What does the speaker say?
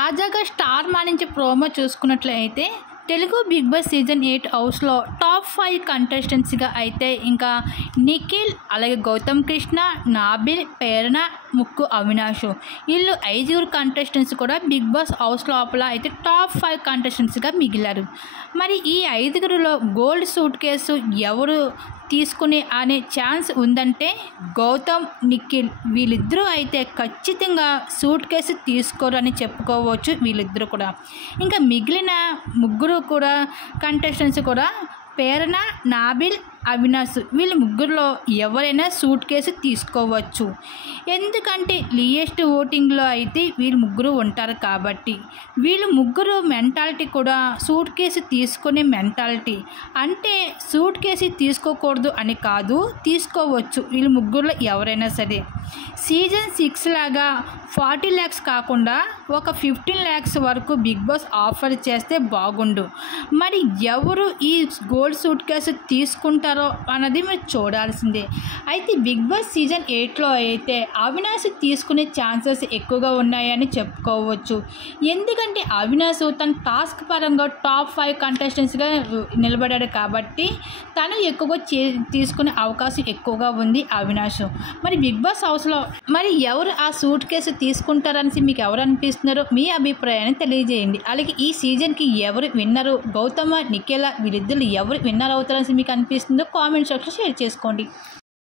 తాజాగా స్టార్ మా నుంచి ప్రోమో చూసుకున్నట్లయితే తెలుగు బిగ్ బాస్ సీజన్ 8 హౌస్లో టాప్ 5 కంటెస్టెంట్స్గా అయితే ఇంకా నిఖిల్, అలాగే గౌతమ్ కృష్ణ, నాబిల్, ప్రేరణ, ముక్కు అవినాష్, వీళ్ళు 5 కంటెస్టెంట్స్ కూడా బిగ్ బాస్ హౌస్ లోపల అయితే టాప్ 5 కంటెస్టెంట్స్గా మిగిలారు. మరి ఈ 5గురిలో గోల్డ్ సూట్ కేసు ఎవరు తీసుకునే అనే ఛాన్స్ ఉందంటే గౌతమ్, నిఖిల్ వీళ్ళిద్దరూ అయితే ఖచ్చితంగా సూట్ కేసు తీసుకోరు అని చెప్పుకోవచ్చు. వీళ్ళిద్దరూ కూడా ఇంకా మిగిలిన ముగ్గురు కూడా కంటెస్టెంట్స్ కూడా ప్రేరణ, నాబిల్, అవినాష్ వీళ్ళ ముగ్గురులో ఎవరైనా సూట్ కేసు తీసుకోవచ్చు. ఎందుకంటే లియెస్ట్ ఓటింగ్లో అయితే వీళ్ళు ముగ్గురు ఉంటారు కాబట్టి వీళ్ళు ముగ్గురు మెంటాలిటీ కూడా సూట్ కేసు తీసుకునే మెంటాలిటీ. అంటే సూట్ కేసు తీసుకోకూడదు అని కాదు, తీసుకోవచ్చు వీళ్ళు ముగ్గురులో ఎవరైనా సరే. సీజన్ 6 లాగా 40 lakhs కాకుండా ఒక 15 lakhs వరకు బిగ్ బాస్ ఆఫర్ చేస్తే బాగుండు. మరి ఎవరు ఈ గోల్డ్ సూట్ కేసు తీసుకుంటారో అన్నది మీరు చూడాల్సిందే. అయితే బిగ్ బాస్ సీజన్ 8లో అయితే అవినాష్ తీసుకునే ఛాన్సెస్ ఎక్కువగా ఉన్నాయని చెప్పుకోవచ్చు. ఎందుకంటే అవినాష్ తన టాస్క్ పరంగా టాప్ 5 కంటెస్టెంట్స్గా నిలబడాడు కాబట్టి తను ఎక్కువగా తీసుకునే అవకాశం ఎక్కువగా ఉంది అవినాష్. మరి బిగ్ బాస్ హౌస్లో మరి ఎవరు ఆ సూట్ కేసు తీసుకుంటారని మీకు ఎవరు అనిపిస్తున్నారో మీ అభిప్రాయాన్ని తెలియజేయండి. అలాగే ఈ సీజన్కి ఎవరు విన్నరు, గౌతమ, నిఖిల వీళ్ళిద్దరు ఎవరు విన్నర్ అవుతారని మీకు అనిపిస్తుందో కామెంట్ సెక్షన్లో షేర్ చేసుకోండి.